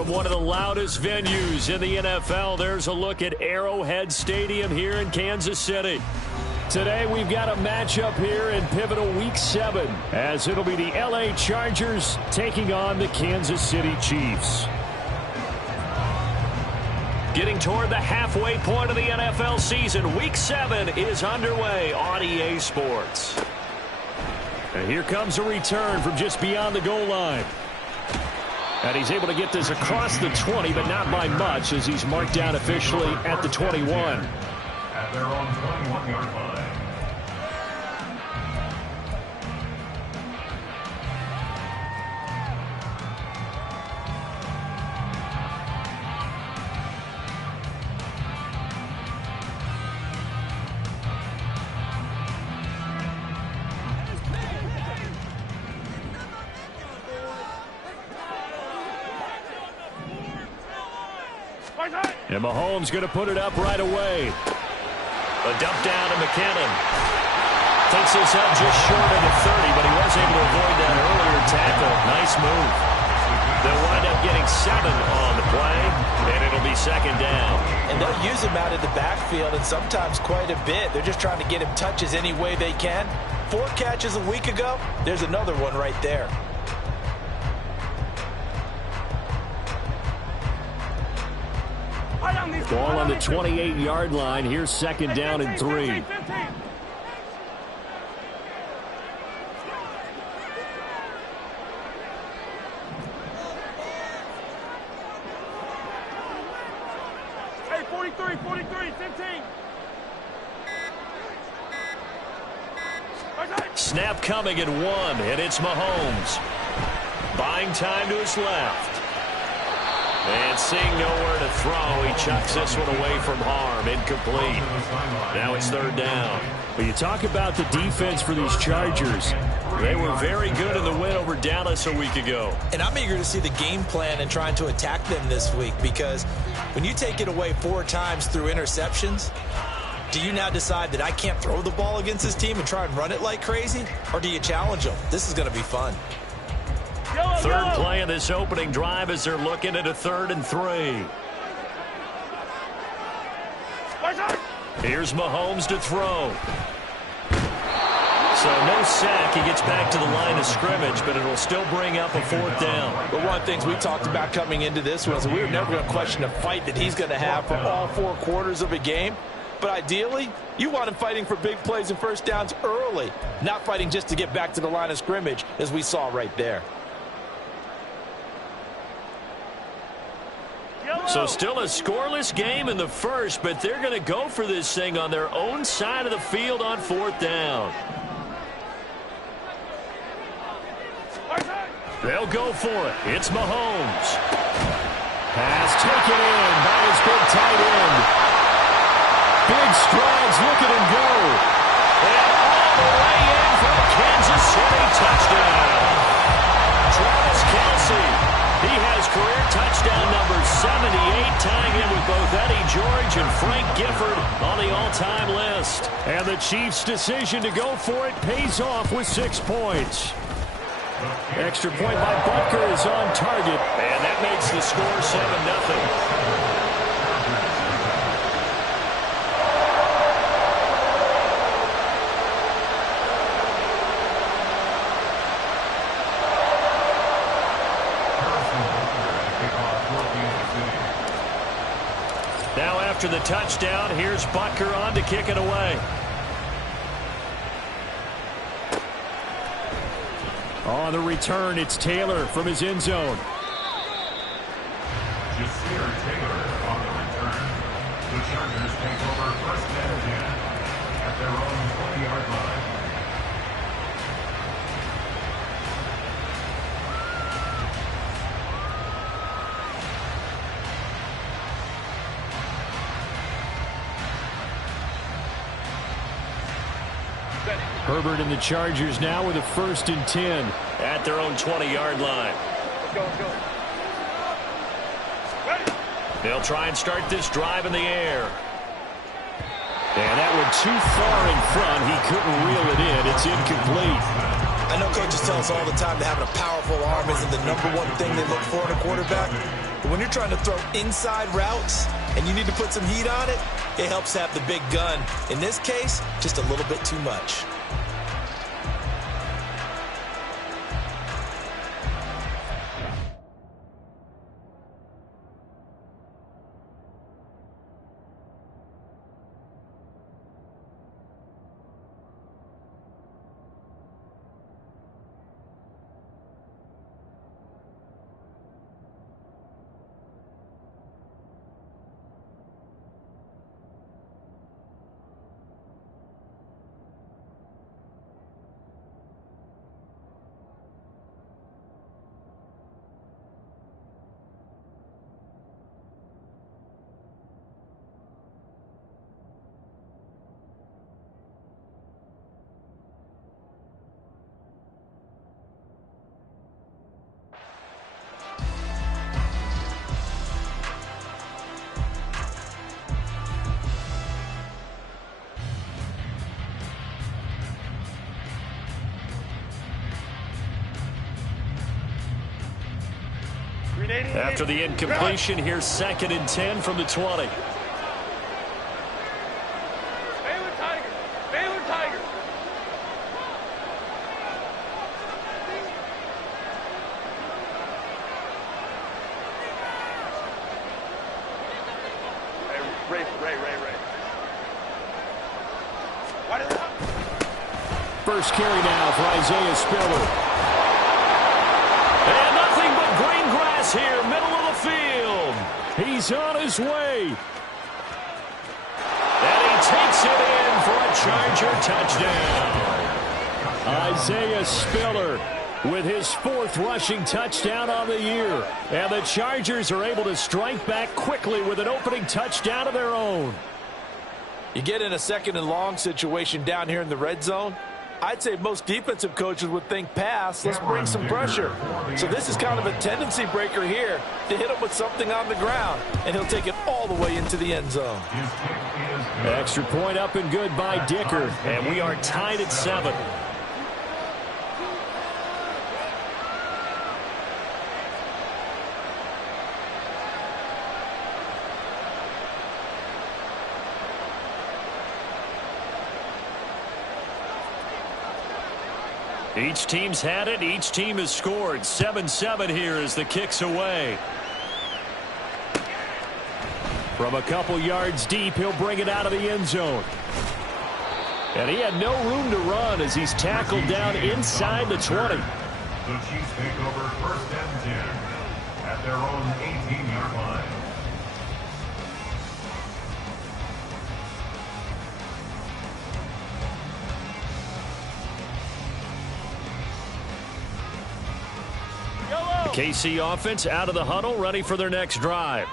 from one of the loudest venues in the NFL. There's a look at Arrowhead Stadium here in Kansas City. Today we've got a matchup here in pivotal Week 7 as it'll be the LA Chargers taking on the Kansas City Chiefs. Getting toward the halfway point of the NFL season, Week 7 is underway on EA Sports. And here comes a return from just beyond the goal line. And he's able to get this across the 20, but not by much as he's marked down officially at the 21. At their own 21-yard line. And Mahomes going to put it up right away. A dump down to McKinnon. Takes this up just short of the 30, but he was able to avoid that earlier tackle. Nice move. They'll wind up getting 7 on the play, and it'll be second down. And they'll use him out of the backfield, and sometimes quite a bit. They're just trying to get him touches any way they can. 4 catches a week ago. There's another one right there. Ball on the 28-yard line. Here's second down and 3. Hey, 43, 15. Snap coming at 1, and it's Mahomes. Buying time to his left. And seeing nowhere to throw, he chucks this one away from harm. Incomplete. Now it's third down. But you talk about the defense for these Chargers. They were very good in the win over Dallas a week ago. And I'm eager to see the game plan and trying to attack them this week, because when you take it away 4 times through interceptions, do you now decide that I can't throw the ball against this team and try and run it like crazy? Or do you challenge them? This is going to be fun. Third play of this opening drive as they're looking at a 3rd and 3. Here's Mahomes to throw. So no sack. He gets back to the line of scrimmage, but it'll still bring up a 4th down. But one of the things we talked about coming into this was we were never going to question the fight that he's going to have for all 4 quarters of a game. But ideally, you want him fighting for big plays and first downs early, not fighting just to get back to the line of scrimmage, as we saw right there. So still a scoreless game in the first, but they're going to go for this thing on their own side of the field on 4th down. They'll go for it. It's Mahomes. Pass taken in by his big tight end. Big strides, look at him go. And all the way in for a Kansas City touchdown. Travis Kelce. He has career touchdown number 78, tying him with both Eddie George and Frank Gifford on the all-time list. And the Chiefs' decision to go for it pays off with 6 points. Extra point by Butker is on target. And that makes the score 7-0. Now after the touchdown, here's Butker on to kick it away. On the return, it's Taylor from his end zone. Jasir Taylor on the return. The Chargers take over 1st and 10 at their own 20-yard line. Herbert and the Chargers now with a 1st and 10 at their own 20-yard line. Go. They'll try and start this drive in the air. And that one too far in front. He couldn't reel it in. It's incomplete. I know coaches tell us all the time that having a powerful arm isn't the #1 thing they look for in a quarterback. But when you're trying to throw inside routes and you need to put some heat on it, it helps have the big gun. In this case, just a little bit too much. After the incompletion, here's 2nd and 10 from the 20. Baylor Tigers! Baylor Tigers! Hey, Ray. Why did that? First carry now for Isaiah Spiller. And nothing but green grass here, middle of the field. He's on his way. And he takes it in for a Charger touchdown. Isaiah Spiller with his 4th rushing touchdown on the year. And the Chargers are able to strike back quickly with an opening touchdown of their own. You get in a 2nd and long situation down here in the red zone, I'd say most defensive coaches would think pass, let's bring some pressure. So this is kind of a tendency breaker here to hit him with something on the ground, and he'll take it all the way into the end zone. Extra point up and good by Dicker, and we are tied at 7. Each team's had it. Each team has scored. 7-7 here as the kick's away. From a couple yards deep, he'll bring it out of the end zone. And he had no room to run as he's tackled down inside the 20. The Chiefs take over 1st and 10 at their own 18-yard line. The KC offense out of the huddle, ready for their next drive.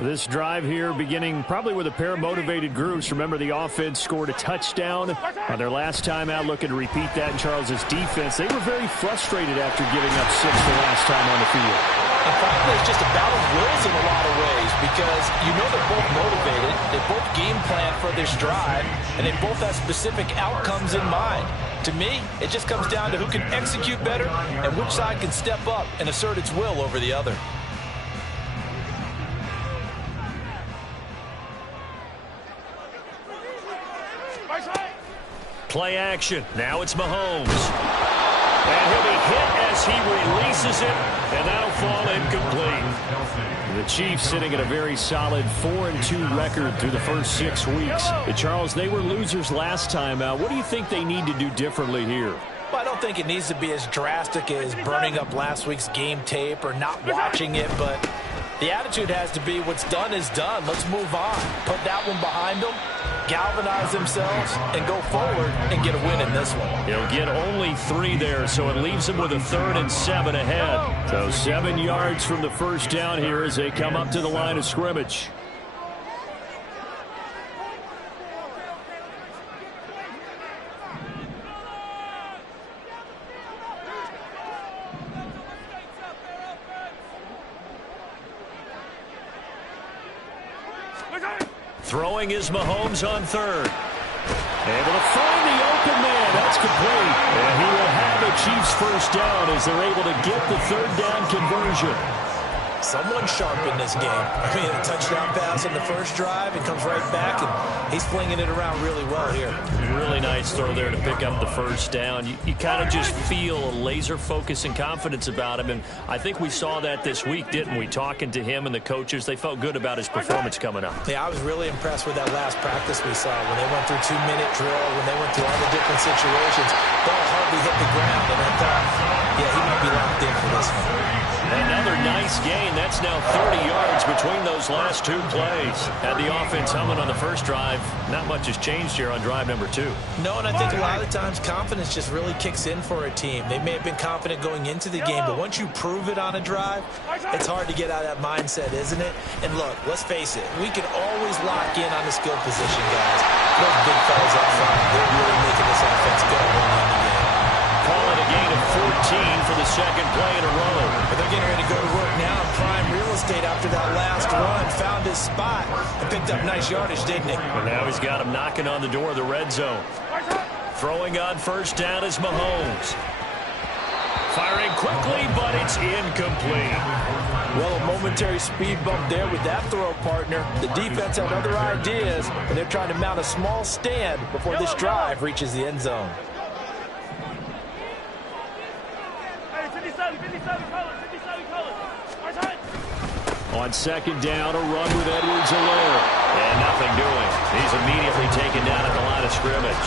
This drive here beginning probably with a pair of motivated groups. Remember, the offense scored a touchdown on their last time out. Looking to repeat that in Charles's defense. They were very frustrated after giving up 6 the last time on the field. And frankly, it's just a battle of wills in a lot of ways because you know they're both motivated, they both game plan for this drive, and they both have specific outcomes in mind. To me, it just comes down to who can execute better and which side can step up and assert its will over the other. Play action. Now it's Mahomes. And he'll be hit as he releases it, and that'll fall incomplete. The Chiefs sitting at a very solid 4-2 record through the first 6 weeks. Charles, they were losers last time out. What do you think they need to do differently here? Well, I don't think it needs to be as drastic as burning up last week's game tape or not watching it, but the attitude has to be what's done is done. Let's move on. Put that one behind them, galvanize themselves, and go forward and get a win in this one. He'll get only 3 there, so it leaves them with a 3rd and 7 ahead. So 7 yards from the first down here as they come up to the line of scrimmage. Throwing is Mahomes on 3rd. Able to find the open man. That's complete. And he will have the Chiefs first down as they're able to get the 3rd down conversion. someone sharp in this game. I mean, a touchdown pass on the first drive and comes right back, and he's flinging it around really well here. Really nice throw there to pick up the first down. You kind of just feel a laser focus and confidence about him, and I think we saw that this week, didn't we? Talking to him and the coaches, they felt good about his performance coming up. Yeah, I was really impressed with that last practice we saw when they went through 2-minute drill, when they went through all the different situations. Ball hardly hit the ground, and I thought, yeah, he might be locked in for this one. Another nice gain. That's now 30 yards between those last two plays. Had the offense humming on the first drive. Not much has changed here on drive number 2. No, and I think a lot of the times confidence just really kicks in for a team. They may have been confident going into the game, but once you prove it on a drive, it's hard to get out of that mindset, isn't it? And look, let's face it, we can always lock in on the skill position, guys. Those big fellas up front, they're really making this offense go early in the game. Call it a gain of 14 for the second play in a row. But they're getting ready to go to work now in prime real estate after that last run. Found his spot and picked up nice yardage, didn't he? And now he's got him knocking on the door of the red zone. Throwing on first down is Mahomes. Firing quickly, but it's incomplete. Well, a momentary speed bump there with that throw, partner. The defense had other ideas, and they're trying to mount a small stand before this drive reaches the end zone. On second down, a run with Edwards-Helaire. And nothing doing. He's immediately taken down at the line of scrimmage.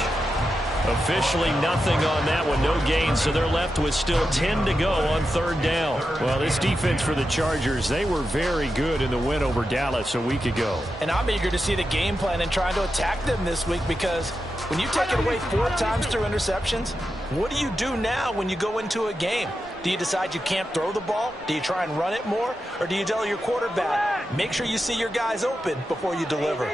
Officially nothing on that one, no gain, so they're left with still 10 to go on third down. Well, this defense for the Chargers, they were very good in the win over Dallas a week ago. And I'm eager to see the game plan and trying to attack them this week, because when you take it away 4 times through interceptions, what do you do now when you go into a game? Do you decide you can't throw the ball? Do you try and run it more? Or do you tell your quarterback, make sure you see your guys open before you deliver?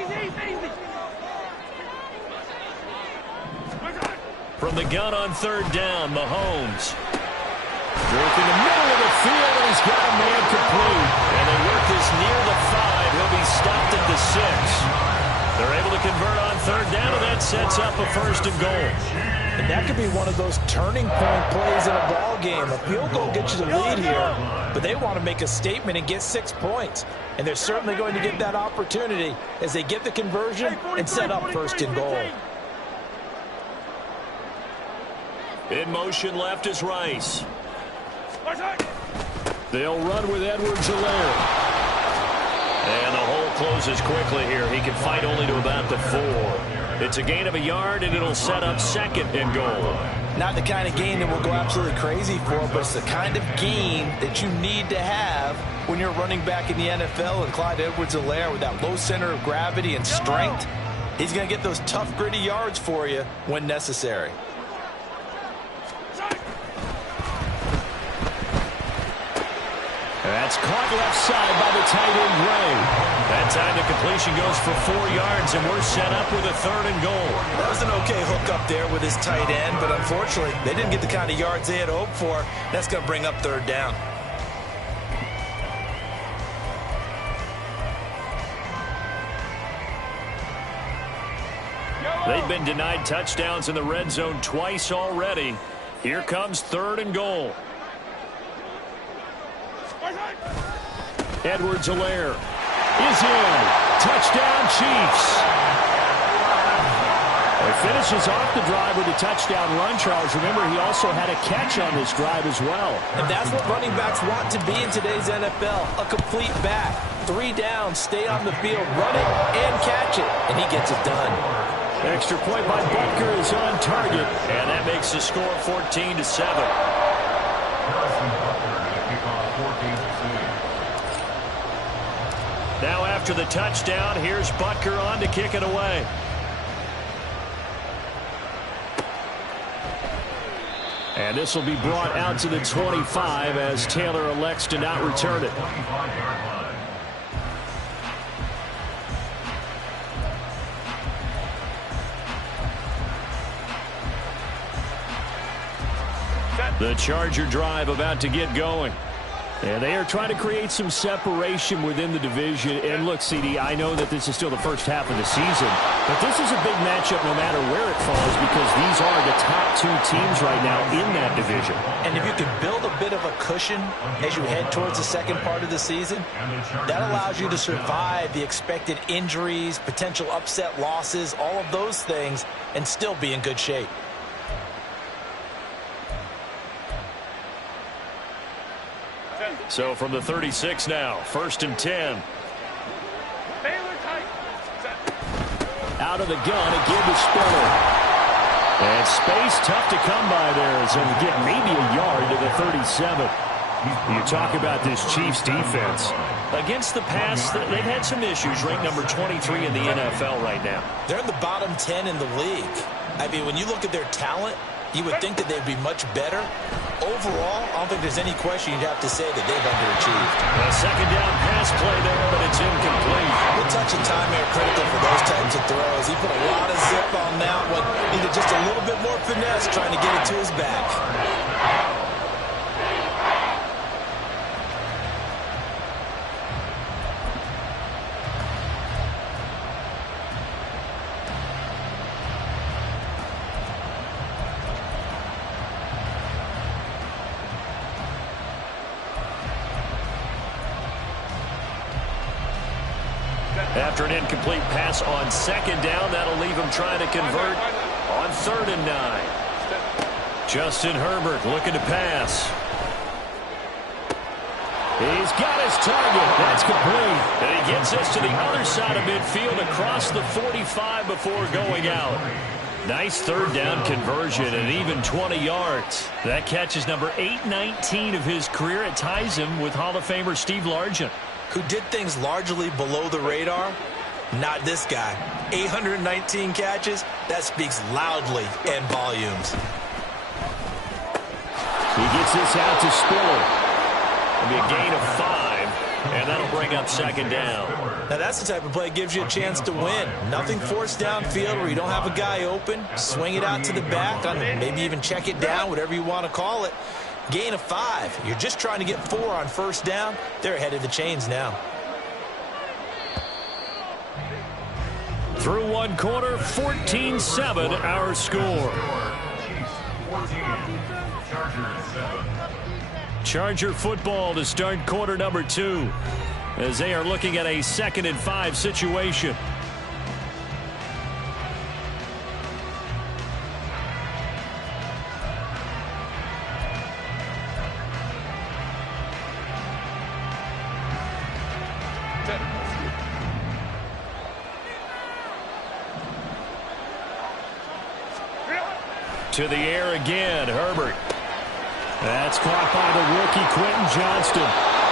From the gun on third down, Mahomes. Working the middle of the field, and he's got a man complete. And they work this near the 5. He'll be stopped at the 6. They're able to convert on third down, and that sets up a first and goal. And that could be one of those turning point plays in a ball game. A field goal gets you the lead here, but they want to make a statement and get 6 points. And they're certainly going to get that opportunity as they get the conversion and set up first and goal. In motion left is Rice. They'll run with Edwards-Helaire. And the hole closes quickly here. He can fight only to about the 4. It's a gain of a yard, and it'll set up second and goal. Not the kind of gain that we'll go absolutely crazy for, but it's the kind of gain that you need to have when you're running back in the NFL. And Clyde Edwards-Helaire, with that low center of gravity and strength, he's going to get those tough, gritty yards for you when necessary. That's caught left side by the tight end, Gray. That time the completion goes for 4 yards, and we're set up with a third and goal. That was an okay hook up there with his tight end, but unfortunately, they didn't get the kind of yards they had hoped for. That's going to bring up third down. They've been denied touchdowns in the red zone twice already. Here comes third and goal. Edwards-Helaire is in. Touchdown, Chiefs. He finishes off the drive with a touchdown run, Charles. Remember, he also had a catch on this drive as well. And that's what running backs want to be in today's NFL, a complete back. 3 downs, stay on the field, run it, and catch it. And he gets it done. Extra point by Butker is on target. And that makes the score 14-7. Now after the touchdown, here's Butker on to kick it away. And this will be brought out to the 25 as Taylor elects to not return it. The Charger drive about to get going. And they are trying to create some separation within the division. And look, CD, I know that this is still the first half of the season, but this is a big matchup no matter where it falls because these are the top two teams right now in that division. And if you can build a bit of a cushion as you head towards the second part of the season, that allows you to survive the expected injuries, potential upset losses, all of those things, and still be in good shape. So from the 36 now, 1st and 10. Out of the gun, again to Spiller. And space tough to come by there, so we get maybe a yard to the 37. You talk about this Chiefs defense. Against the pass, they've had some issues. Ranked number 23 in the NFL right now. They're in the bottom 10 in the league. I mean, when you look at their talent, you would think that they'd be much better. Overall, I don't think there's any question you'd have to say that they've underachieved. A second down pass play there, but it's incomplete. The touch and timing are critical for those types of throws. He put a lot of zip on that one. Needed just a little bit more finesse trying to get it to his back. After an incomplete pass on second down, that'll leave him trying to convert on 3rd and 9. Justin Herbert looking to pass. He's got his target. That's complete. And he gets us to the other side of midfield across the 45 before going out. Nice 3rd down conversion and even 20 yards. That catch is number 819 of his career. It ties him with Hall of Famer Steve Largent, who did things largely below the radar. Not this guy. 819 catches, that speaks loudly in volumes. He gets this out to Spiller. It'll be a gain of 5, and that'll bring up 2nd down. Now that's the type of play that gives you a chance to win. Nothing forced downfield where you don't have a guy open. Swing it out to the back, maybe even check it down, whatever you want to call it. Gain of 5. You're just trying to get 4 on 1st down. They're ahead of the chains now. Through one quarter, 14-7 our score. Charger football to start quarter number 2 as they are looking at a 2nd and 5 situation. To the air again, Herbert. That's caught by the rookie, Quentin Johnston.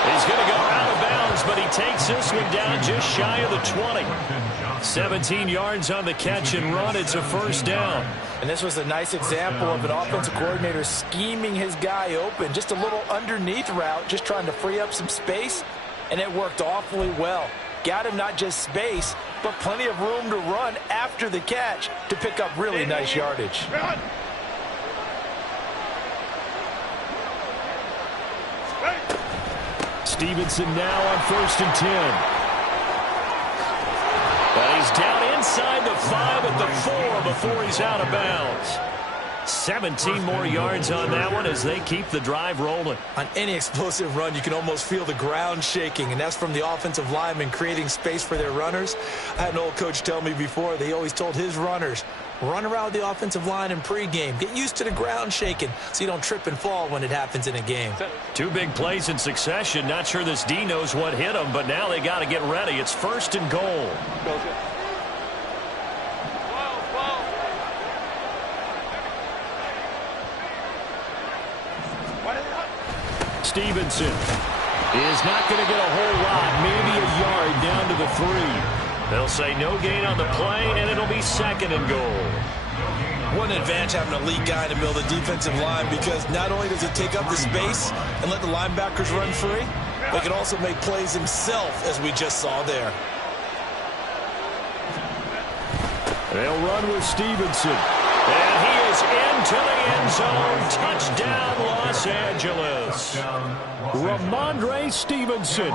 He's going to go out of bounds, but he takes this one down just shy of the 20. 17 yards on the catch and run. It's a 1st down. And this was a nice example of an offensive coordinator scheming his guy open. Just a little underneath route, just trying to free up some space, and it worked awfully well. Got him not just space, but plenty of room to run after the catch to pick up really nice yardage. Stevenson now on 1st and 10. But he's down inside the 5 at the 4 before he's out of bounds. 17 more yards on that one as they keep the drive rolling. On any explosive run, you can almost feel the ground shaking, and that's from the offensive linemen creating space for their runners. I had an old coach tell me before, they always told his runners, run around the offensive line in pregame. Get used to the ground shaking so you don't trip and fall when it happens in a game. 2 big plays in succession. Not sure this D knows what hit him, but now they got to get ready. It's 1st and goal. Stevenson is not going to get a whole lot, maybe a yard down to the 3. They'll say no gain on the play, and it'll be 2nd and goal. What an advantage having an elite guy to build a defensive line, because not only does it take up the space and let the linebackers run free, but can also make plays himself, as we just saw there. They'll run with Stevenson. And he is into the end zone. Touchdown, loss Los Angeles. Ramondre Stevenson,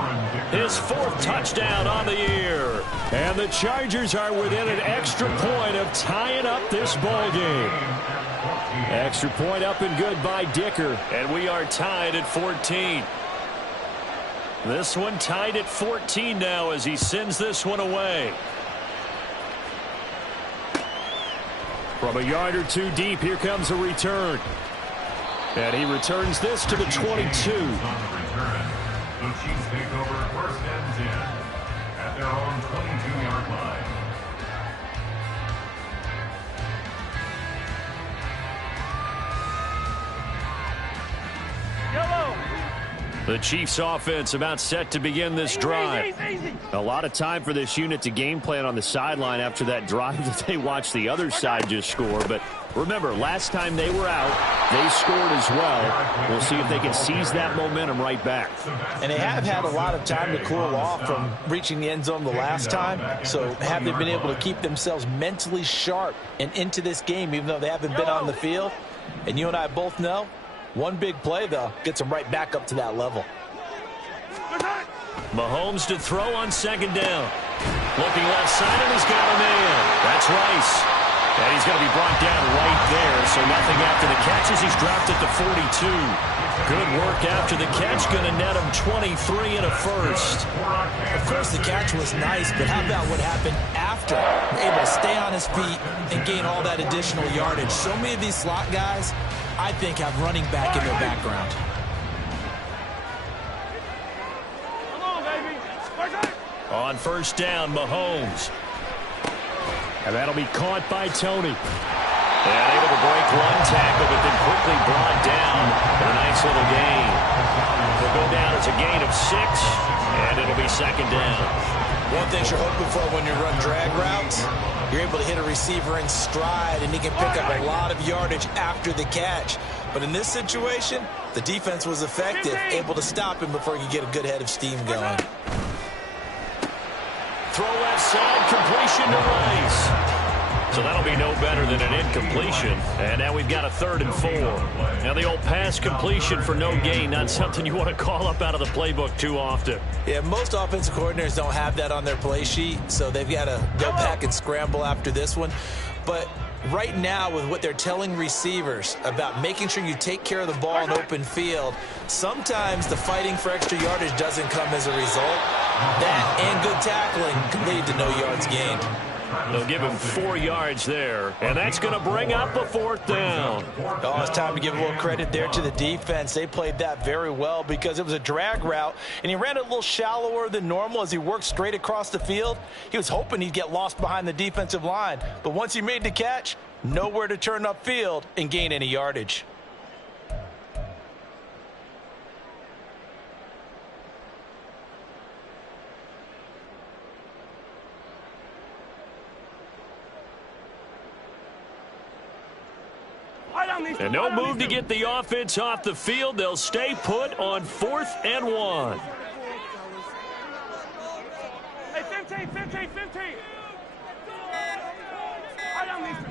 his 4th touchdown on the year. And the Chargers are within an extra point of tying up this ball game. Extra point up and good by Dicker. And we are tied at 14. This one tied at 14 now as he sends this one away. From a yard or two deep, here comes a return. And he returns this to the 22. On the return, the Chiefs take over 1st and 10 at their own 22-yard line. The Chiefs offense about set to begin this drive. A lot of time for this unit to game plan on the sideline after that drive that they watched the other side just score. But remember, last time they were out, they scored as well. We'll see if they can seize that momentum right back. And they have had a lot of time to cool off from reaching the end zone the last time. So have they been able to keep themselves mentally sharp and into this game, even though they haven't been on the field? And you and I both know, one big play, though, gets them right back up to that level. Mahomes to throw on 2nd down. Looking left side, and he's got a man. That's Rice. And he's going to be brought down right there, so nothing after the catch as he's dropped at the 42. Good work after the catch, going to net him 23 and a first. Of course, the catch was nice, but how about what happened after? Able to stay on his feet and gain all that additional yardage. So many of these slot guys, I think, have running back in their background. On 1st down, Mahomes. And that'll be caught by Tony. And able to break one tackle, but then quickly brought down for a nice little gain. Will go down as a gain of 6, and it'll be 2nd down. One thing you're hoping for when you run drag routes, you're able to hit a receiver in stride, and he can pick up a lot of yardage after the catch. But in this situation, the defense was effective, able to stop him before he could get a good head of steam going. Throw left side, completion to Rice. So that'll be no better than an incompletion. And now we've got a 3rd and 4. Now the old pass completion for no gain, not something you want to call up out of the playbook too often. Yeah, most offensive coordinators don't have that on their play sheet, so they've got to go back and scramble after this one. But right now, with what they're telling receivers about making sure you take care of the ball in open field, sometimes the fighting for extra yardage doesn't come as a result. That and good tackling can lead to no yards gained. They'll give him 4 yards there, and that's going to bring up a 4th down. Oh, it's time to give a little credit there to the defense. They played that very well because it was a drag route, and he ran it a little shallower than normal as he worked straight across the field. He was hoping he'd get lost behind the defensive line, but once he made the catch, nowhere to turn upfield and gain any yardage. And no move to get the offense off the field. They'll stay put on 4th and 1. Hey, 15, 15, 15. I don't need to.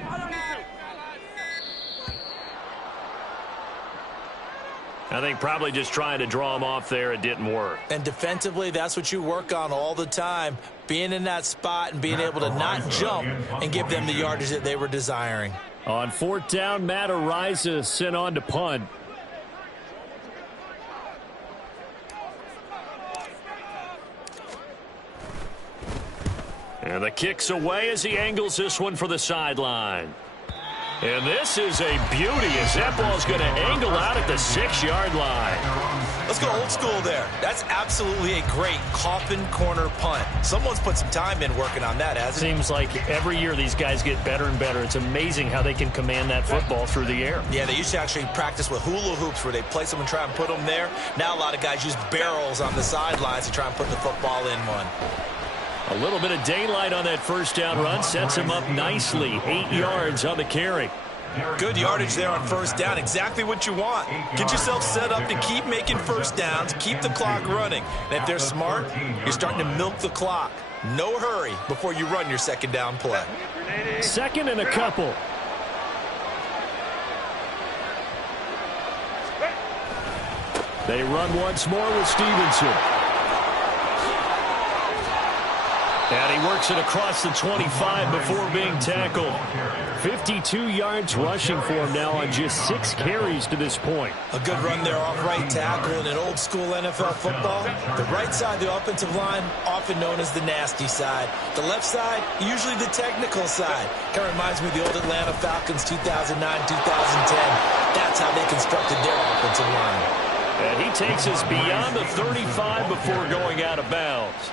I think probably just trying to draw him off there. It didn't work. And defensively, that's what you work on all the time. Being in that spot and being able to not jump and give them the yardage that they were desiring. On 4th down, Matt Ariza sent on to punt. And the kick's away as he angles this one for the sideline. And this is a beauty as that ball's going to angle out at the 6-yard line. Let's go old school there. That's absolutely a great coffin corner punt. Someone's put some time in working on that, hasn't it? Seems like every year these guys get better and better. It's amazing how they can command that football through the air. Yeah, they used to actually practice with hula hoops where they place them and try and put them there. Now a lot of guys use barrels on the sidelines to try and put the football in one. A little bit of daylight on that 1st down run sets him up nicely. 8 yards on the carry. Good yardage there on 1st down. Exactly what you want. Get yourself set up to keep making 1st downs, keep the clock running. And if they're smart, you're starting to milk the clock. No hurry before you run your 2nd down play. 2nd and a couple. They run once more with Stevenson. And he works it across the 25 before being tackled. 52 yards rushing for him now on just 6 carries to this point. A good run there off right tackle in an old school NFL football. The right side of the offensive line, often known as the nasty side. The left side, usually the technical side. Kind of reminds me of the old Atlanta Falcons 2009-2010. That's how they constructed their offensive line. And he takes us beyond the 35 before going out of bounds.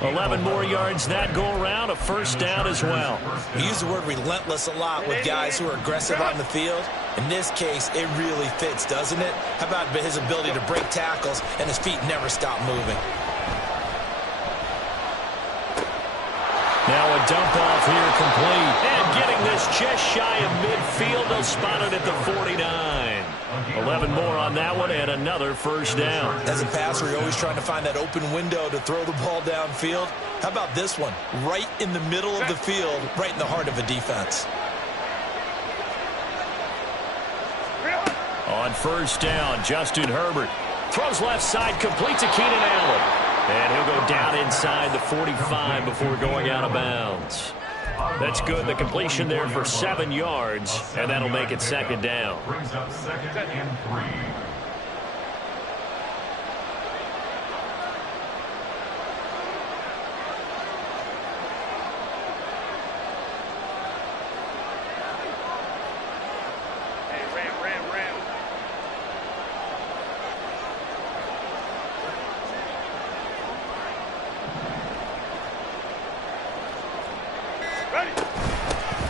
11 more yards that go around, a first down as well. We use the word relentless a lot with guys who are aggressive on the field. In this case, it really fits, doesn't it? How about his ability to break tackles and his feet never stop moving? Now a dump off here complete. And getting this just shy of midfield. They'll spot it at the 49. 11 more on that one and another first down. As a passer, you're always trying to find that open window to throw the ball downfield. How about this one? Right in the middle of the field, right in the heart of a defense. On first down, Justin Herbert throws left side, complete to Keenan Allen. And he'll go down inside the 45 before going out of bounds. That's good. The completion there for 7 yards, and that'll make it second down. Brings up 2nd and 3.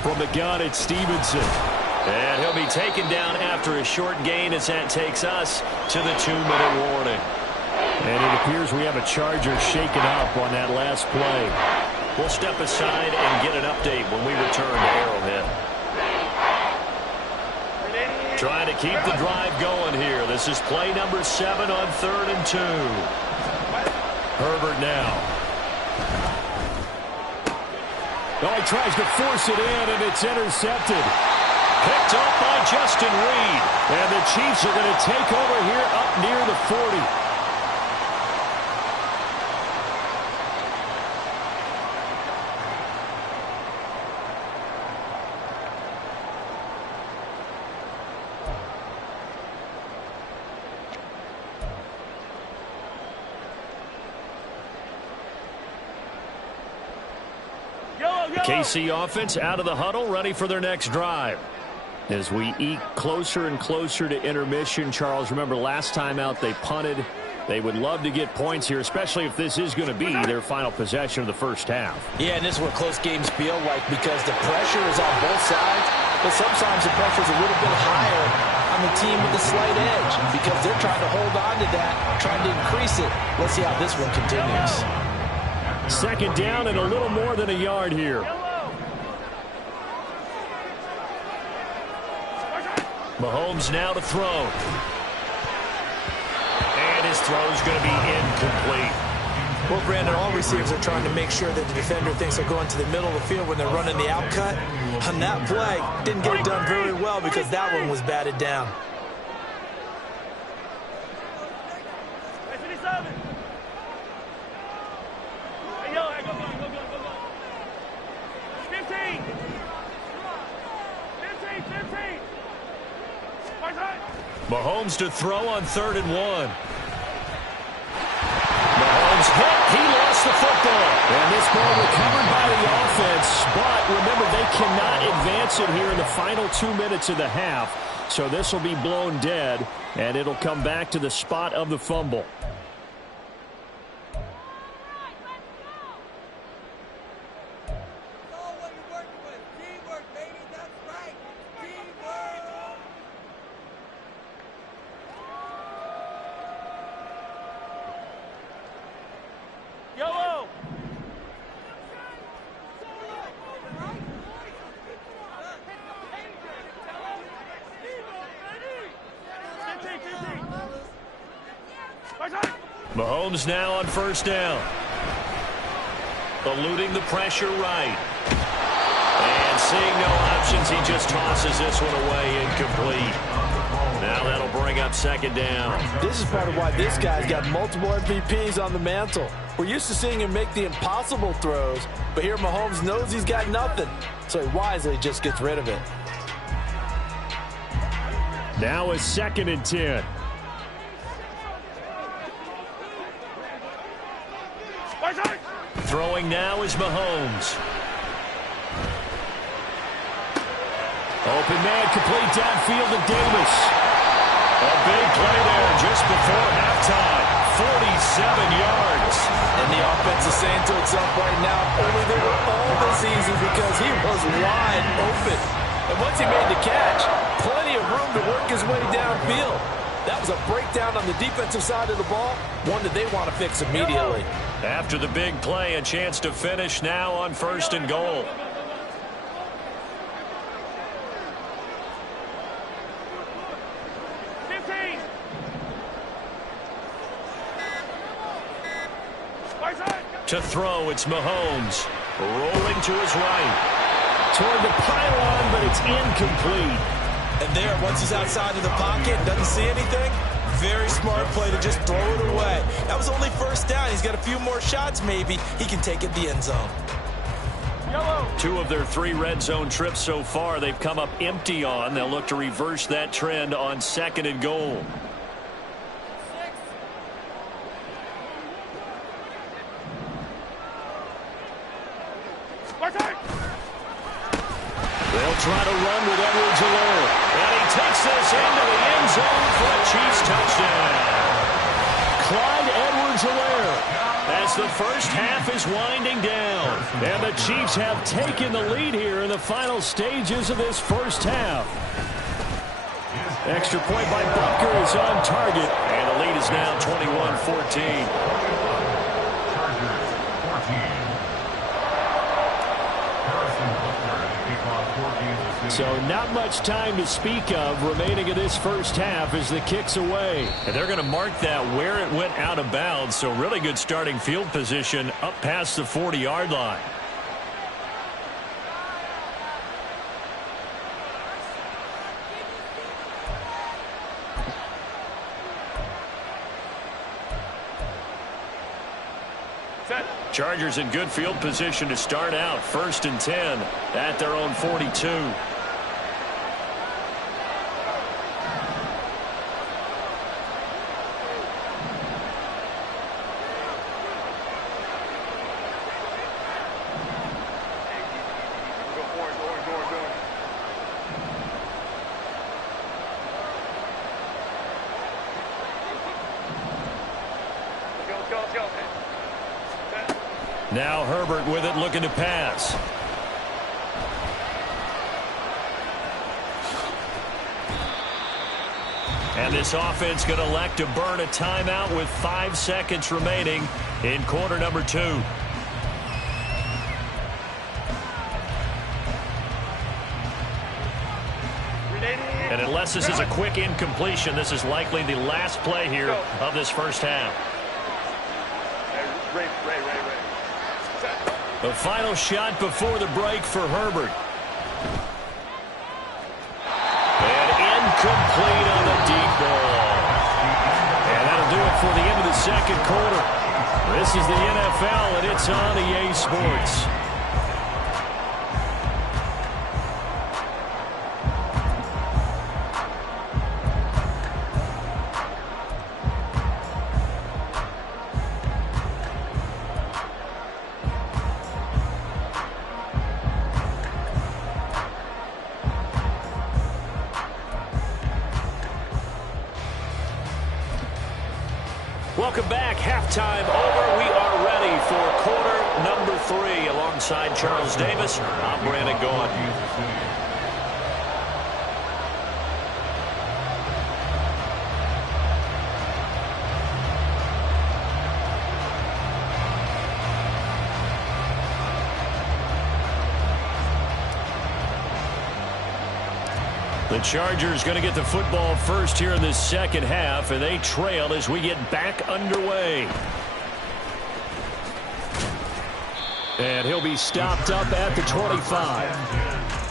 From the gun, it's Stevenson. And he'll be taken down after a short gain as that takes us to the 2-minute warning. And it appears we have a Charger shaken up on that last play. We'll step aside and get an update when we return to Arrowhead. Trying to keep the drive going here. This is play number 7 on 3rd and 2. Herbert now. Oh, he tries to force it in, and it's intercepted. Picked up by Justin Reed. And the Chiefs are going to take over here up near the 40. KC offense out of the huddle, ready for their next drive. As we eke closer and closer to intermission, Charles, remember last time out they punted. They would love to get points here, especially if this is going to be their final possession of the first half. Yeah, and this is what close games feel like because the pressure is on both sides, but sometimes the pressure is a little bit higher on the team with the slight edge because they're trying to hold on to that, trying to increase it. Let's see how this one continues. Second down and a little more than a yard here. Mahomes now to throw. And his throw's going to be incomplete. Well, Brandon, all receivers are trying to make sure that the defender thinks they're going to the middle of the field when they're running the out cut. On that play, didn't get it done very well because that one was batted down. Mahomes to throw on 3rd and 1. Mahomes hit. He lost the football. And this ball recovered by the offense. But remember, they cannot advance it here in the final 2 minutes of the half. So this will be blown dead, and it'll come back to the spot of the fumble. Mahomes now on first down. Eluding the pressure right. And seeing no options, he just tosses this one away, incomplete. Now that'll bring up second down. This is part of why this guy's got multiple MVPs on the mantle. We're used to seeing him make the impossible throws, but here Mahomes knows he's got nothing, so he wisely just gets rid of it. Now a 2nd and 10. Throwing now is Mahomes. Open man, complete downfield to Davis. A big play there just before halftime. 47 yards. And the offense is saying to itself right now, only they were all this easy because he was wide open. And once he made the catch, plenty of room to work his way downfield. That was a breakdown on the defensive side of the ball, one that they want to fix immediately. After the big play, a chance to finish now on 1st and goal. To throw, it's Mahomes. Rolling to his right. Toward the pylon, but it's incomplete. And there, once he's outside of the pocket and doesn't see anything, very smart play to just throw it away. That was only 1st down. He's got a few more shots, maybe. He can take it the end zone. 2 of their 3 red zone trips so far, they've come up empty on. They'll look to reverse that trend on 2nd and goal. They'll try to run with Edwards-Helaire. And he takes this into the end zone for a Chiefs touchdown. Clyde Edwards-Helaire as the first half is winding down. And the Chiefs have taken the lead here in the final stages of this first half. Extra point by Butker is on target. And the lead is now 21-14. So not much time to speak of remaining in this first half as the kick's away. And they're going to mark that where it went out of bounds. So really good starting field position up past the 40-yard line. Chargers in good field position to start out. 1st and 10 at their own 42. Now Herbert with it, looking to pass. And this offense going to elect to burn a timeout with 5 seconds remaining in quarter number 2. And unless this is a quick incompletion, this is likely the last play here of this first half. The final shot before the break for Herbert. And incomplete on the deep ball. And that'll do it for the end of the second quarter. This is the NFL, and it's on EA Sports. Welcome back. Halftime over. We are ready for quarter number 3. Alongside Charles Davis, I'm Brandon Gaughan. The Chargers going to get the football first here in this second half, and they trail as we get back underway. And he'll be stopped up at the 25.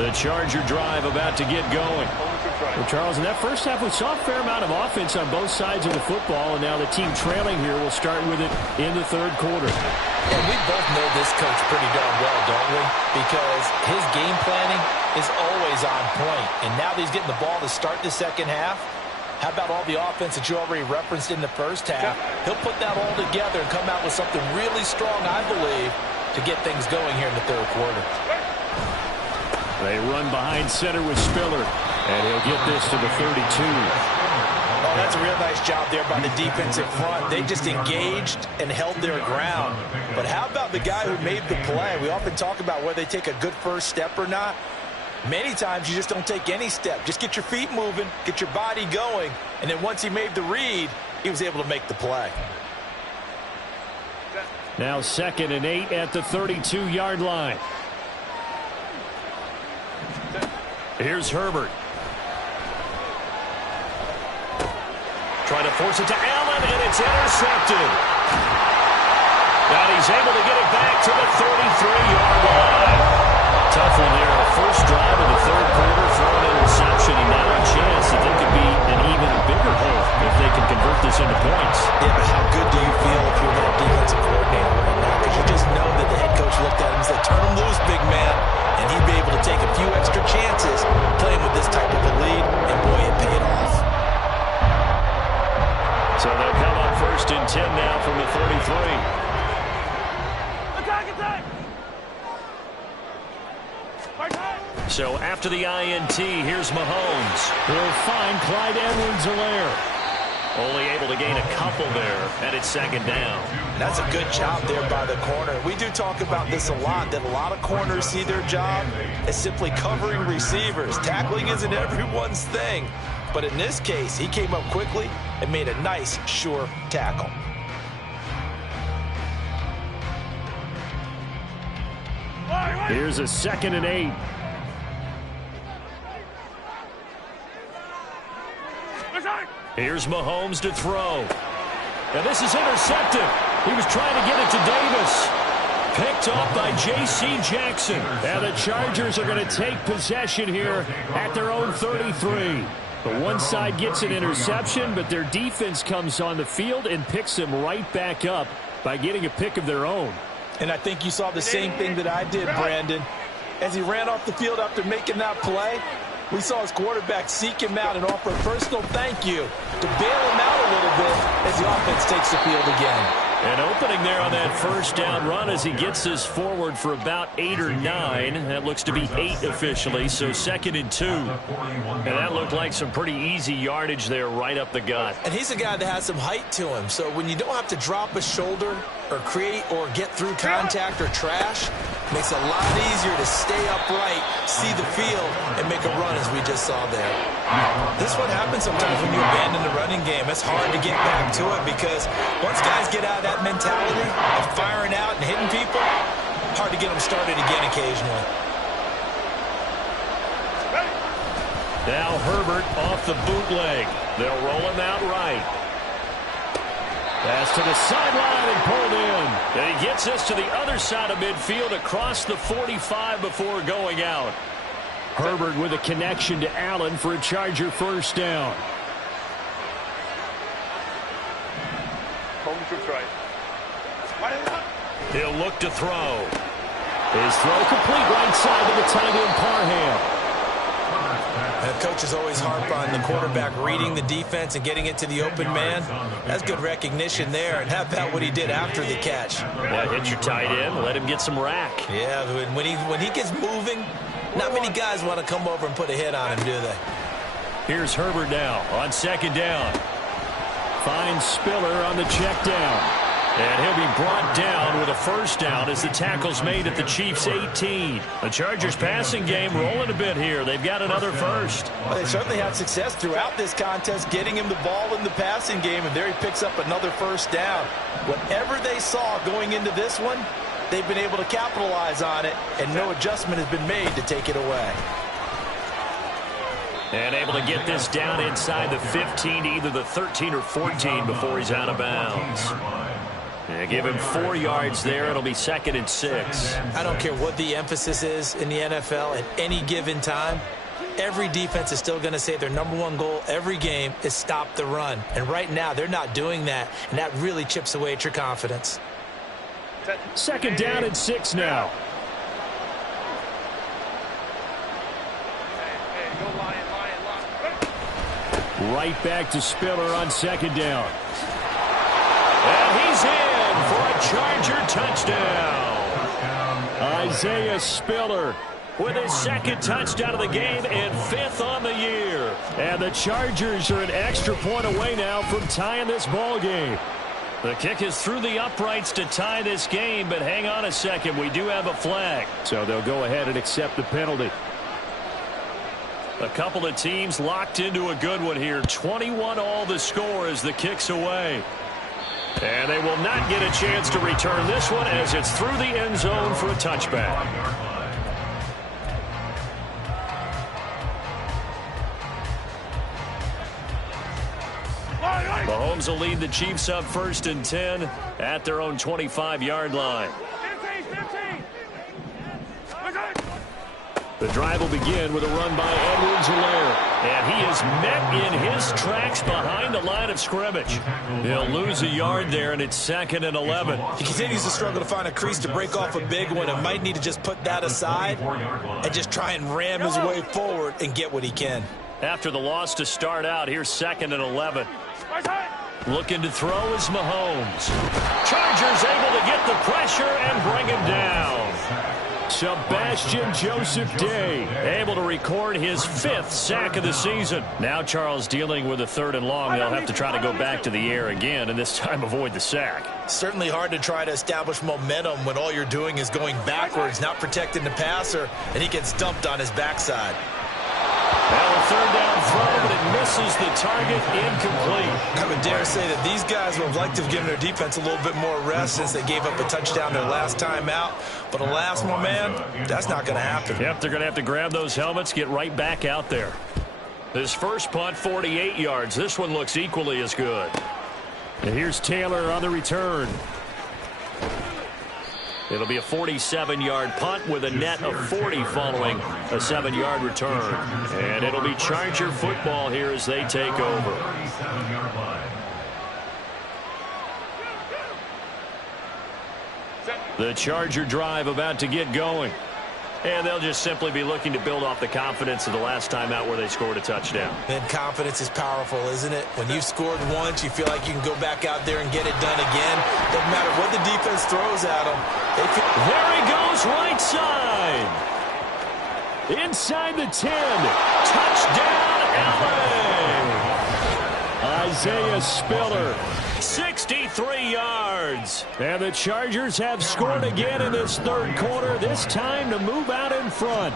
The Charger drive about to get going. Well, Charles, in that first half, we saw a fair amount of offense on both sides of the football, and now the team trailing here will start with it in the third quarter. And we both know this coach pretty darn well, don't we? Because his game planning is always on point. And now that he's getting the ball to start the second half, how about all the offense that you already referenced in the first half? He'll put that all together and come out with something really strong, I believe, to get things going here in the third quarter. They run behind center with Spiller, and he'll get this to the 32. Oh, that's a real nice job there by the defensive front. They just engaged and held their ground. But how about the guy who made the play? We often talk about whether they take a good first step or not. Many times you just don't take any step. Just get your feet moving, get your body going, and then once he made the read, he was able to make the play. Now 2nd and 8 at the 32-yard line. Here's Herbert. Trying to force it to Allen, and it's intercepted. And he's able to get it back to the 33-yard line. Tough one there. First drive of the third quarter, throw an interception, and now a chance that there could be an even bigger hole if they can convert this into points. Yeah, but how good do you feel if you're that defensive coordinator right now? Because you just know that the head coach looked at him and said, turn him loose, big man. And he'd be able to take a few extra chances playing with this type of a lead, and boy, it paid off. So they'll come up 1st and 10 now from the 33. Attack, attack! So after the INT, here's Mahomes. He'll find Clyde Edwards-Helaire. Only able to gain a couple there, and it's 2nd down. That's a good job there by the corner. We do talk about this a lot, that a lot of corners see their job as simply covering receivers. Tackling isn't everyone's thing. But in this case, he came up quickly and made a nice, sure tackle. Here's a 2nd and 8. Here's Mahomes to throw. And this is intercepted. He was trying to get it to Davis. Picked off by J.C. Jackson. And the Chargers are going to take possession here at their own 33. The one side gets an interception, but their defense comes on the field and picks them right back up by getting a pick of their own. And I think you saw the same thing that I did, Brandon. As he ran off the field after making that play, we saw his quarterback seek him out and offer a personal thank you to bail him out a little bit as the offense takes the field again. An opening there on that first down run as he gets this forward for about 8 or 9. That looks to be 8 officially, so 2nd and 2. And that looked like some pretty easy yardage there right up the gut. And he's a guy that has some height to him, so when you don't have to drop a shoulder or create or get through contact or trash, it makes it a lot easier to stay upright, see the field, and make a run as we just saw there. This is what happens sometimes when you abandon the running game. It's hard to get back to it because once guys get out of that mentality of firing out and hitting people, hard to get them started again occasionally. Now Herbert off the bootleg. They'll roll him out right. Pass to the sideline and pulled in. And he gets us to the other side of midfield across the 45 before going out. Herbert with a connection to Allen for a Charger first down. He'll look to throw. His throw complete right side to the tight end Parham. And coaches always harp on the quarterback reading the defense and getting it to the open man. That's good recognition there. And how about what he did after the catch? Yeah, hit your tight end, let him get some rack. Yeah, when he gets moving, not many guys want to come over and put a hit on him, do they? Here's Herbert now on 2nd down. Finds Spiller on the check down. And he'll be brought down with a first down as the tackle's made at the Chiefs' 18. The Chargers passing game rolling a bit here. They've got another first. Well, they certainly had success throughout this contest getting him the ball in the passing game, and there he picks up another first down. Whatever they saw going into this one, they've been able to capitalize on it, and no adjustment has been made to take it away. And able to get this down inside the 15 to either the 13 or 14 before he's out of bounds. Yeah, give him 4 yards there. It'll be 2nd and 6. I don't care what the emphasis is in the NFL at any given time. Every defense is still going to say their #1 goal every game is stop the run. And right now, they're not doing that, and that really chips away at your confidence. 2nd down and 6 now. Right back to Spiller on 2nd down. And he's in for a Charger touchdown. Isaiah Spiller with his 2nd touchdown of the game and 5th on the year. And the Chargers are an extra point away now from tying this ball game. The kick is through the uprights to tie this game, but hang on a second. We do have a flag. So they'll go ahead and accept the penalty. A couple of teams locked into a good one here. 21-all the score as the kick's away. And they will not get a chance to return this one as it's through the end zone for a touchback. Mahomes will lead the Chiefs up 1st and 10 at their own 25-yard line. 15. The drive will begin with a run by Edwards-Helaire. And he is met in his tracks behind the line of scrimmage. He'll lose a yard there, and it's 2nd and 11. He continues to struggle to find a crease to break off a big one and might need to just put that aside and just try and ram his way forward and get what he can. After the loss to start out, here's 2nd and 11. Looking to throw is Mahomes. Chargers able to get the pressure and bring him down. Sebastian Joseph Day able to record his 5th sack of the season. Now Charles dealing with a 3rd and long. They'll have to try to go back to the air again and this time avoid the sack. Certainly hard to try to establish momentum when all you're doing is going backwards, not protecting the passer, and he gets dumped on his backside. Well, a 3rd down throw, but it misses the target, incomplete. I would dare say that these guys would have liked to have given their defense a little bit more rest since they gave up a touchdown their last time out. But alas, my man, that's not going to happen. Yep, they're going to have to grab those helmets, get right back out there. His first punt, 48 yards. This one looks equally as good. And here's Taylor on the return. It'll be a 47-yard punt with a net of 40 following a 7-yard return. And it'll be Charger football here as they take over. The Charger drive about to get going. And they'll just simply be looking to build off the confidence of the last time out where they scored a touchdown. And confidence is powerful, isn't it? When you've scored once, you feel like you can go back out there and get it done again. Doesn't matter what the defense throws at them. There he goes, right side. Inside the 10. Touchdown, LA. Isaiah Spiller. 63 yards. And the Chargers have scored again in this 3rd quarter, this time to move out in front.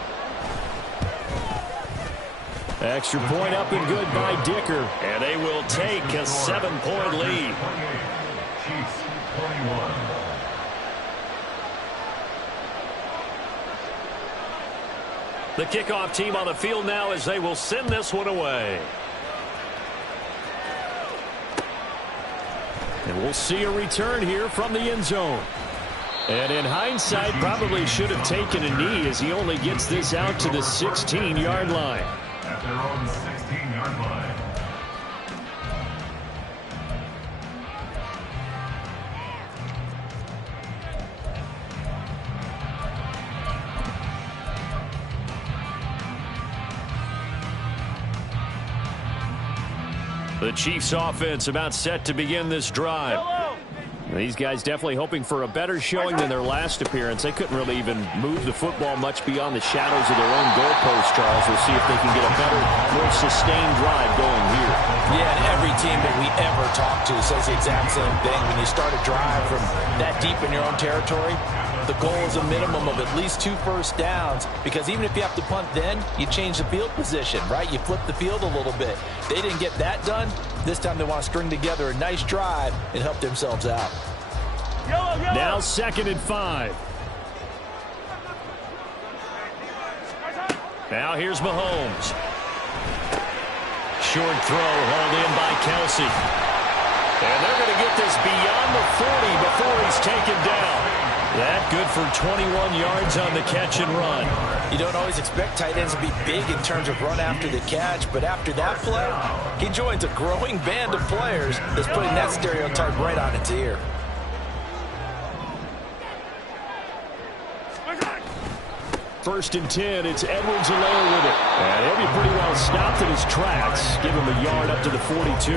Extra point up and good by Dicker. And they will take a 7-point lead. Chiefs 21. The kickoff team on the field now as they will send this one away. And we'll see a return here from the end zone. And in hindsight, probably should have taken a knee as he only gets this out to the 16-yard line. At their own 16-yard line. The Chiefs offense about set to begin this drive. These guys definitely hoping for a better showing than their last appearance. They couldn't really even move the football much beyond the shadows of their own goalpost, Charles. We'll see if they can get a better, more sustained drive going here. Yeah, and every team that we ever talk to says the exact same thing. When you start a drive from that deep in your own territory, the goal is a minimum of at least 2 first downs, because even if you have to punt then, you change the field position, right? You flip the field a little bit. They didn't get that done. This time they want to string together a nice drive and help themselves out. Now 2nd and 5. Now here's Mahomes. Short throw hauled in by Kelsey. And they're going to get this beyond the 40 before he's taken down. That good for 21 yards on the catch and run. You don't always expect tight ends to be big in terms of run after the catch, but after that play, he joins a growing band of players that's putting that stereotype right on its ear. First and 10, it's Edwards-Helaire with it. And he'll be pretty well stopped in his tracks. Give him a yard up to the 42.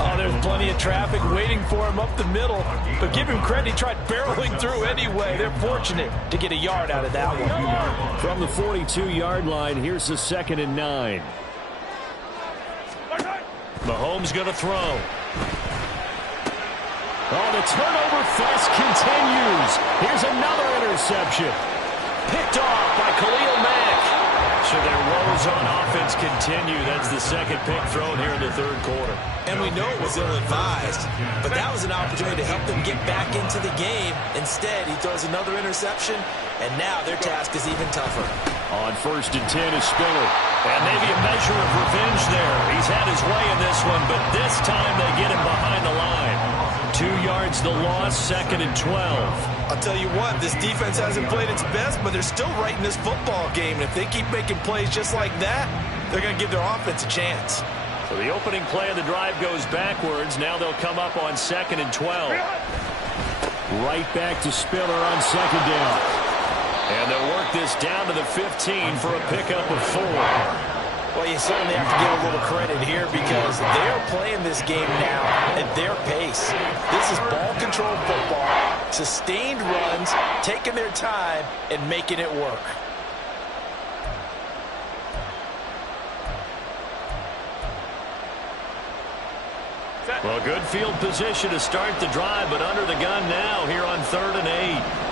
Oh, there's plenty of traffic waiting for him up the middle. But give him credit, he tried barreling through anyway. They're fortunate to get a yard out of that one. From the 42-yard line, here's the 2nd and 9. Mahomes going to throw. Oh, the turnover fest continues. Here's another interception. Picked off by Khalil Mack. So their woes on offense continue. That's the second pick thrown here in the third quarter. And we know it was ill-advised, but that was an opportunity to help them get back into the game. Instead, he throws another interception, and now their task is even tougher. On 1st and 10 is Spiller. And maybe a measure of revenge there. He's had his way in this one, but this time they get him behind the line. 2 yards the loss, 2nd and 12. I'll tell you what, this defense hasn't played its best, but they're still right in this football game. And if they keep making plays just like that, they're going to give their offense a chance. So the opening play of the drive goes backwards. Now they'll come up on 2nd and 12. Right back to Spiller on 2nd down. And they'll work this down to the 15 for a pickup of 4. Well, you certainly have to give a little credit here because they're playing this game now at their pace. This is ball control football, sustained runs, taking their time, and making it work. Well, good field position to start the drive, but under the gun now here on 3rd and 8.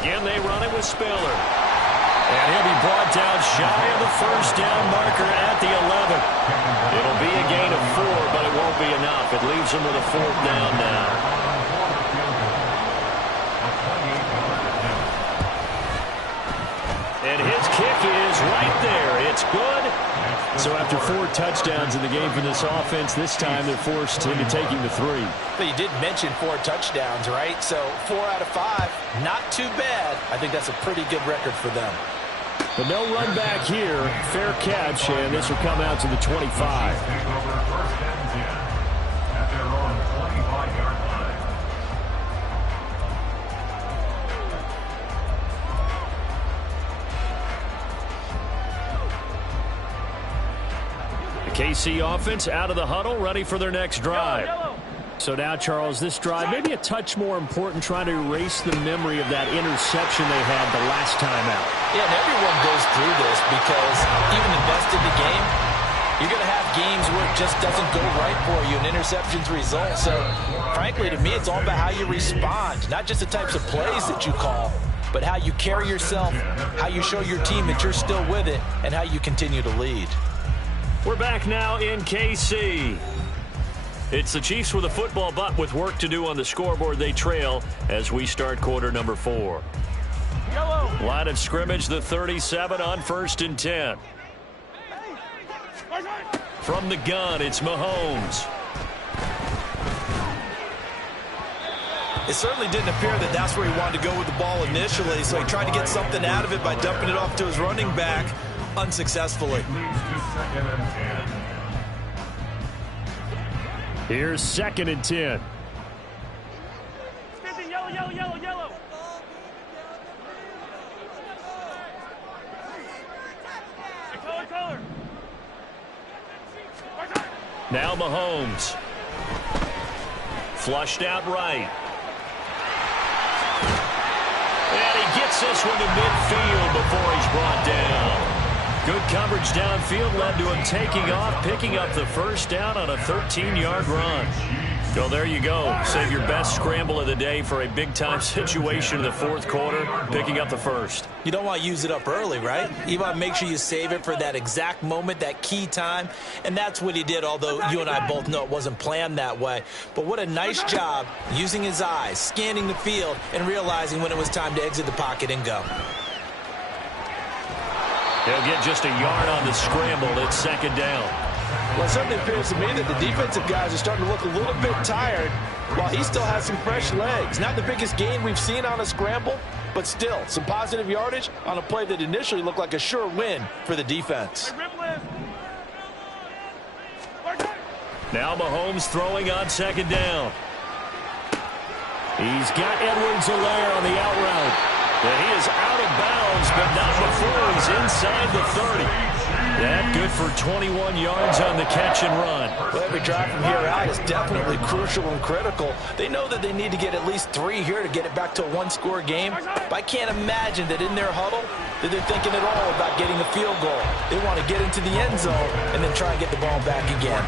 Again, they run it with Spiller. And he'll be brought down shy of the 1st down marker at the 11. It'll be a gain of 4, but it won't be enough. It leaves him with a 4th down now. And his kick is right there. It's good. So after 4 touchdowns in the game for this offense, this time they're forced into taking the 3. But you did mention 4 touchdowns, right? So 4 out of 5, not too bad. I think that's a pretty good record for them. But no run back here. Fair catch, and this will come out to the 25. KC offense out of the huddle, ready for their next drive. So now, Charles, this drive maybe a touch more important, trying to erase the memory of that interception they had the last time out. Yeah, and everyone goes through this because even the best in the game, you're going to have games where it just doesn't go right for you and interceptions result. So, frankly, to me, it's all about how you respond, not just the types of plays that you call, but how you carry yourself, how you show your team that you're still with it, and how you continue to lead. We're back now in KC. It's the Chiefs with a football, but with work to do on the scoreboard, they trail as we start quarter number 4. Yellow. Line of scrimmage, the 37 on 1st and 10. From the gun, it's Mahomes. It certainly didn't appear that that's where he wanted to go with the ball initially, so he tried to get something out of it by dumping it off to his running back unsuccessfully. Here's 2nd and 10. Yellow, yellow, yellow, yellow. Color. Now Mahomes. Flushed out right. And he gets this one to midfield before he's brought down. Good coverage downfield led to him taking off, picking up the 1st down on a 13-yard run. Well, there you go. Save your best scramble of the day for a big-time situation in the fourth quarter, picking up the first. You don't want to use it up early, right? You want to make sure you save it for that exact moment, that key time, and that's what he did, although you and I both know it wasn't planned that way. But what a nice job using his eyes, scanning the field, and realizing when it was time to exit the pocket and go. He'll get just a yard on the scramble. It's second down. Well, it certainly appears to me that the defensive guys are starting to look a little bit tired while he still has some fresh legs. Not the biggest gain we've seen on a scramble, but still some positive yardage on a play that initially looked like a sure win for the defense. Now Mahomes throwing on second down. He's got Edwards-Helaire on the out route. And he is out of bounds, but not before he's inside the 30. That good for 21 yards on the catch and run. Well, every drive from here out is definitely crucial and critical. They know that they need to get at least 3 here to get it back to a one-score game. But I can't imagine that in their huddle that they're thinking at all about getting a field goal. They want to get into the end zone and then try and get the ball back again.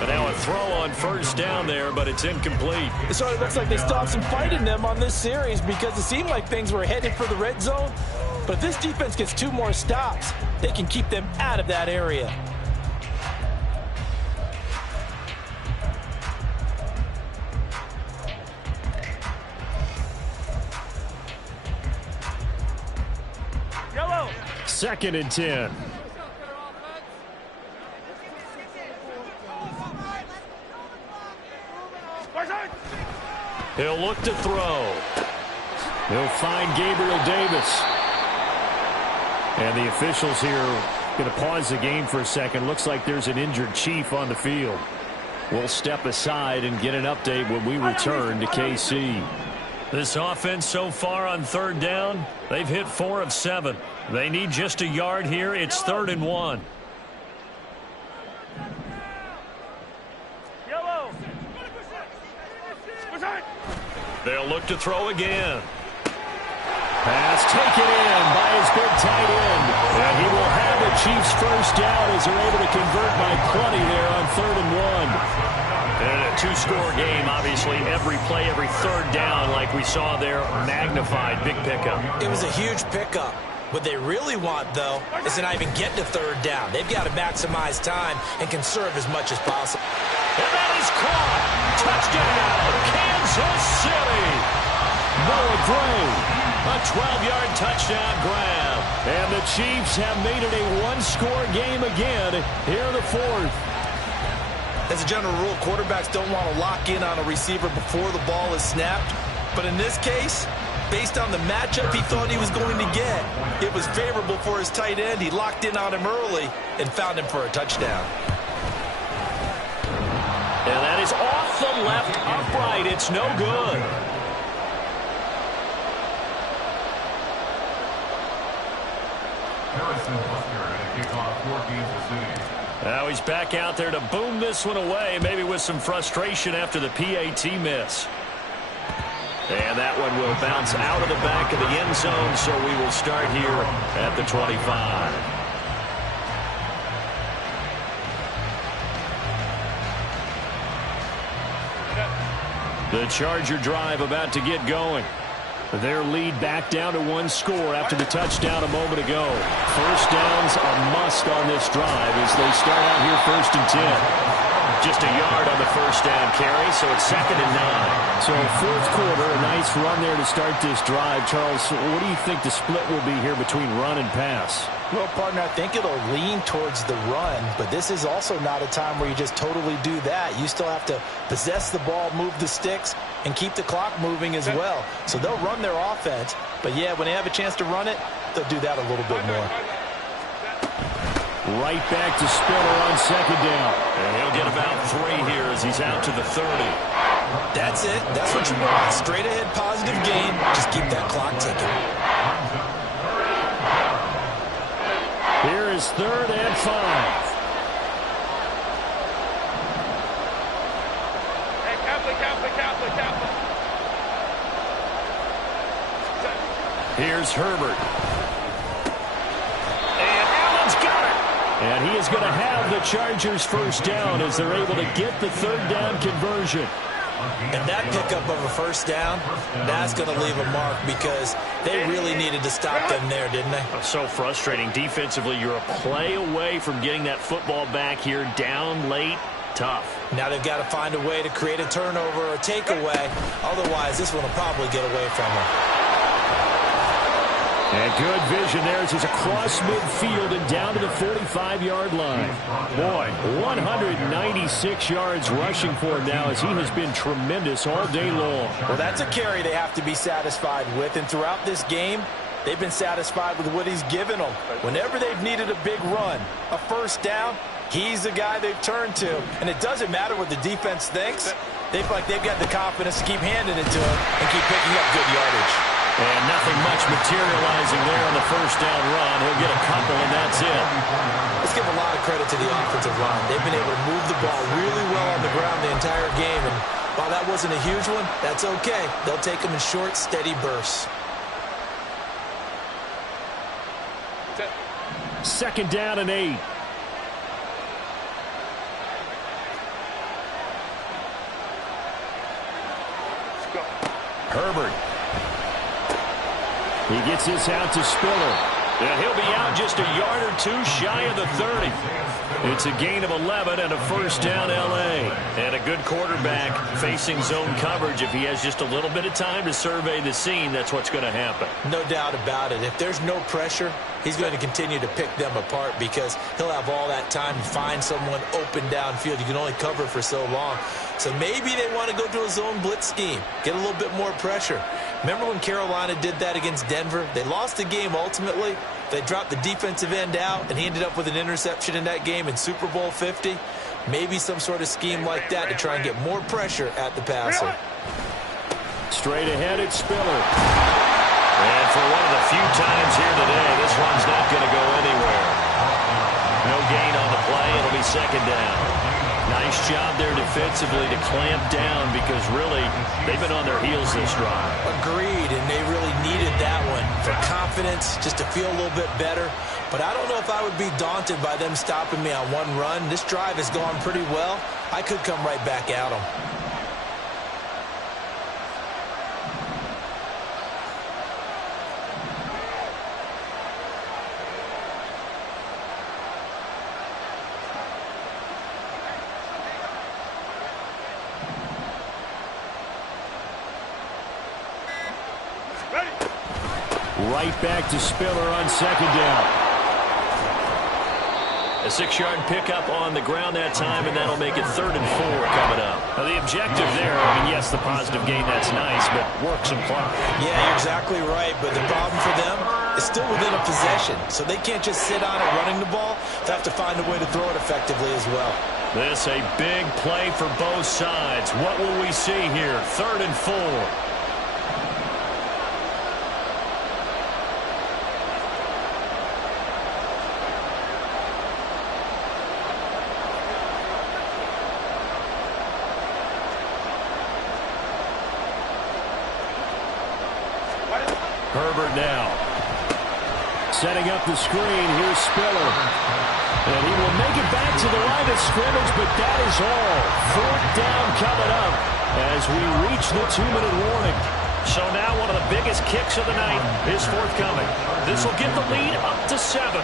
But now a throw on first down there, but it's incomplete. It sort of looks like they still have some fight in them on this series because it seemed like things were headed for the red zone. But if this defense gets 2 more stops, they can keep them out of that area. Yellow. Second and 10. He'll look to throw. He'll find Gabriel Davis. And the officials here going to pause the game for a second. Looks like there's an injured Chief on the field. We'll step aside and get an update when we return to KC. This offense so far on third down, they've hit 4 of 7. They need just a yard here. It's 3rd and 1. Yellow. They'll look to throw again. Pass taken in by his big tight end. And he will have the Chiefs first down as they're able to convert by plenty there on 3rd and 1. And a 2-score game, obviously, every play, every third down, like we saw there, magnified, big pickup. It was a huge pickup. What they really want, though, is to not even get to 3rd down. They've got to maximize time and conserve as much as possible. And that is caught. Touchdown, Kansas City. Noah Gray. A 12-yard touchdown grab. And the Chiefs have made it a 1-score game again here in the 4th. As a general rule, quarterbacks don't want to lock in on a receiver before the ball is snapped. But in this case, based on the matchup he thought he was going to get, it was favorable for his tight end. He locked in on him early and found him for a touchdown. And that is off the left upright. It's no good. Now he's back out there to boom this one away, maybe with some frustration after the PAT miss. And that one will bounce out of the back of the end zone, so we will start here at the 25. The Charger drive about to get going. Their lead back down to 1 score after the touchdown a moment ago. First downs a must on this drive as they start out here 1st and 10. Just a yard on the first down carry, so it's 2nd and 9. So 4th quarter, a nice run there to start this drive. Charles, what do you think the split will be here between run and pass? Well, partner, I think it'll lean towards the run, but this is also not a time where you just totally do that. You still have to possess the ball, move the sticks, and keep the clock moving as well. So they'll run their offense, but yeah, when they have a chance to run it, they'll do that a little bit more. Right back to Spiller on 2nd down. And he'll get about 3 here as he's out to the 30. That's it. That's what you want. Straight ahead positive gain. Just keep that clock ticking. Here is 3rd and 5. Here's Herbert. And Allen's got it. And he is going to have the Chargers first down as they're able to get the 3rd down conversion. And that pickup of a first down, that's going to leave a mark because they really needed to stop them there, didn't they? So frustrating. Defensively, you're a play away from getting that football back here down late. Tough. Now they've got to find a way to create a turnover or takeaway. Otherwise, this one will probably get away from them. And good vision there as he's across midfield and down to the 45-yard line. Boy, 196 yards rushing for him now as he has been tremendous all day long. Well, that's a carry they have to be satisfied with. And throughout this game, they've been satisfied with what he's given them. Whenever they've needed a big run, a first down, he's the guy they've turned to. And it doesn't matter what the defense thinks. They feel like they've got the confidence to keep handing it to him and keep picking up good yardage. And nothing much materializing there on the first down run. He'll get a couple, and that's it. Let's give a lot of credit to the offensive line. They've been able to move the ball really well on the ground the entire game. And while that wasn't a huge one, that's okay. They'll take them in short, steady bursts. Second down and 8. Herbert. He gets this out to Spiller. And he'll be out just a yard or two shy of the 30. It's a gain of 11 and a first down L.A. And a good quarterback facing zone coverage. If he has just a little bit of time to survey the scene, that's what's going to happen. No doubt about it. If there's no pressure, he's going to continue to pick them apart because he'll have all that time to find someone open downfield. You can only cover for so long. So maybe they want to go to a zone blitz scheme, get a little bit more pressure. Remember when Carolina did that against Denver? They lost the game ultimately. They dropped the defensive end out, and he ended up with an interception in that game in Super Bowl 50. Maybe some sort of scheme like that to try and get more pressure at the passer. Straight ahead, it's Spiller. And for one of the few times here today, this one's not going to go anywhere. No gain on the play. It'll be second down. Nice job there defensively to clamp down because really they've been on their heels this drive. Agreed, and they really needed that one for confidence, just to feel a little bit better. But I don't know if I would be daunted by them stopping me on one run. This drive has gone pretty well. I could come right back at them. Right back to Spiller on second down. A 6-yard pickup on the ground that time, and that'll make it 3rd and 4 coming up. Now, the objective there, I mean, yes, the positive gain, that's nice, but work some clock. Yeah, you're exactly right, but the problem for them is still within a possession, so they can't just sit on it running the ball. They have to find a way to throw it effectively as well. This a big play for both sides. What will we see here? 3rd and 4. Herbert now. Setting up the screen. Here's Spiller. And he will make it back to the line of scrimmage, but that is all. 4th down coming up as we reach the 2-minute warning. So now one of the biggest kicks of the night is forthcoming. This will get the lead up to 7.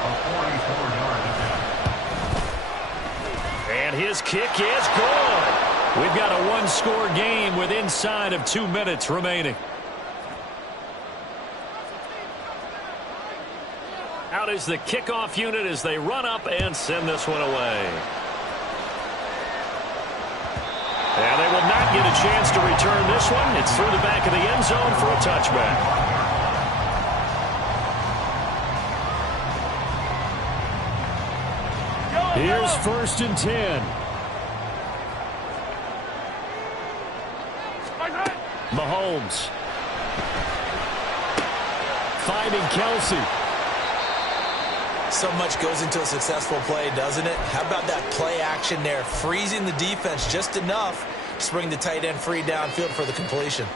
And his kick is good. We've got a one-score game with inside of 2 minutes remaining. Out is the kickoff unit as they run up and send this one away. And they will not get a chance to return this one. It's through the back of the end zone for a touchback. Here's 1st and 10. Mahomes. Finding Kelsey. So much goes into a successful play, doesn't it? How about that play action there? Freezing the defense just enough to bring the tight end free downfield for the completion.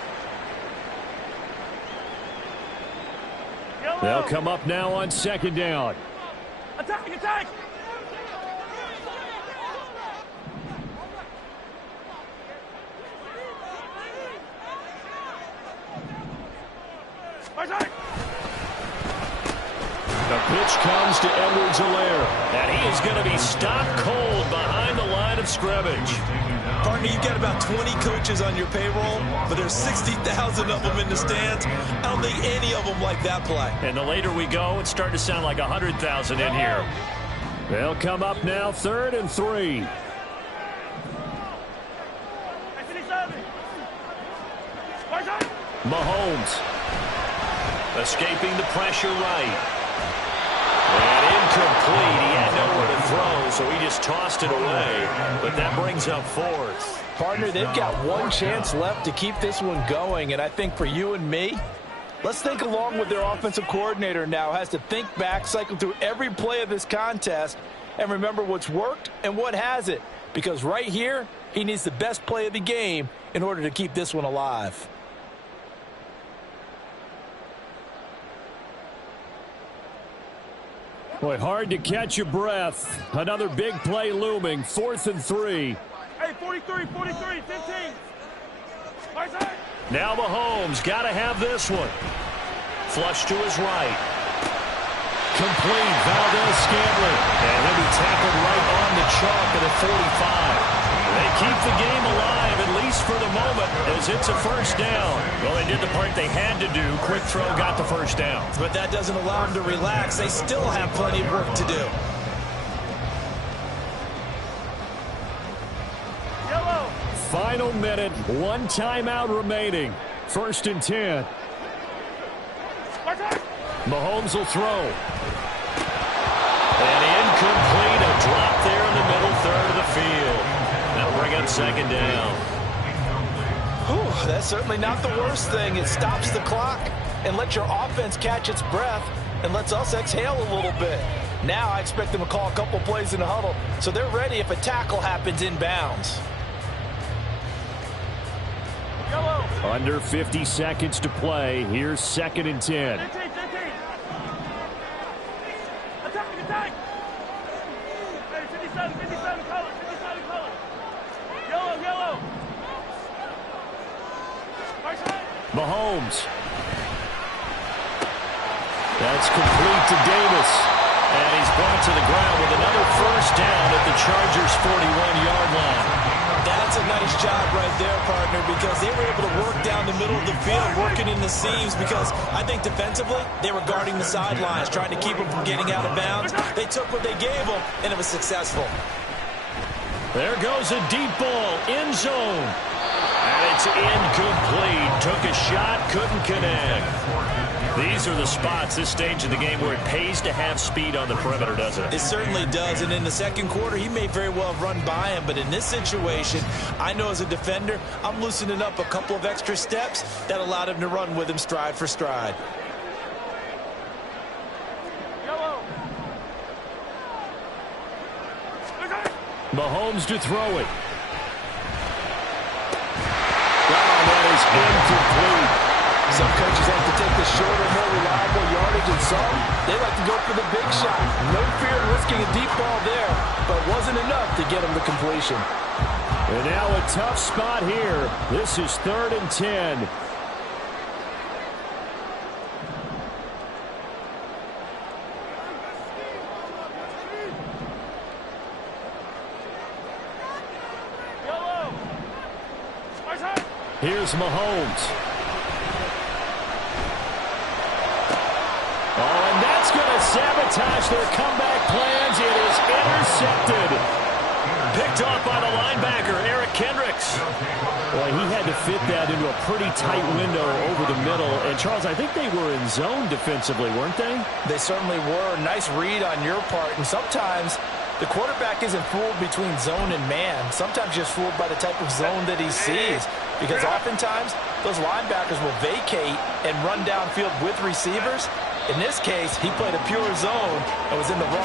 They'll come up now on 2nd down. Attack, attack! The pitch comes to Edwards-Helaire, and he is going to be stopped cold behind the line of scrimmage. Partner, you've got about 20 coaches on your payroll, but there's 60,000 of them in the stands. I don't think any of them like that play. And the later we go, it's starting to sound like 100,000 in here. They'll come up now, 3rd and 3. Mahomes escaping the pressure right. And incomplete. He had nowhere to throw, so he just tossed it away. But that brings up 4th. Partner, they've got one chance left to keep this one going, and I think for you and me, let's think along with their offensive coordinator now. Has to think back, cycle through every play of this contest, and remember what's worked and what hasn't. Because right here, he needs the best play of the game in order to keep this one alive. Boy, hard to catch your breath. Another big play looming. 4th and 3. Hey, 43, 15. Now Mahomes got to have this one. Flush to his right. Complete. Valdez-Scantling. And he'll be tackled right on the chalk at the 45. They keep the game alive, at least for the moment, as it's a 1st down. Well, they did the part they had to do. Quick throw got the 1st down. But that doesn't allow them to relax. They still have plenty of work to do. Yellow. Final minute, 1 timeout remaining. 1st and 10. Mahomes will throw. And incomplete. A drop there in the middle 3rd of the field. That'll bring up 2nd down. Whew, that's certainly not the worst thing. It stops the clock and lets your offense catch its breath and lets us exhale a little bit. Now I expect them to call a couple plays in the huddle so they're ready if a tackle happens inbounds. Yellow. Under 50 seconds to play. Here's 2nd and 10. 15. Attack. Hey, 57 color. Yellow. Mahomes. That's complete to Davis. And he's brought to the ground with another 1st down at the Chargers' 41-yard line. That's a nice job right there, partner, because they were able to work down the middle of the field, working in the seams, because I think defensively they were guarding the sidelines, trying to keep them from getting out of bounds. They took what they gave them, and it was successful. There goes a deep ball, end zone. And it's incomplete. Took a shot, couldn't connect. These are the spots, this stage of the game, where it pays to have speed on the perimeter, doesn't it? It certainly does, and in the 2nd quarter, he may very well have run by him, but in this situation, I know as a defender, I'm loosening up a couple of extra steps that allowed him to run with him stride for stride. Yellow. Mahomes to throw it. That is incomplete. Some coaches like to take the shorter, more reliable yardage, and some, they like to go for the big shot. No fear of risking a deep ball there, but it wasn't enough to get him to completion. And now a tough spot here. This is 3rd and 10. Here's Mahomes. Oh, and that's going to sabotage their comeback plans. It is intercepted. Picked off by the linebacker, Eric Kendricks. Boy, he had to fit that into a pretty tight window over the middle. And, Charles, I think they were in zone defensively, weren't they? They certainly were. Nice read on your part. And sometimes the quarterback isn't fooled between zone and man. Sometimes just fooled by the type of zone that he sees. Because oftentimes, those linebackers will vacate and run downfield with receivers. In this case, he played a pure zone and was in the wrong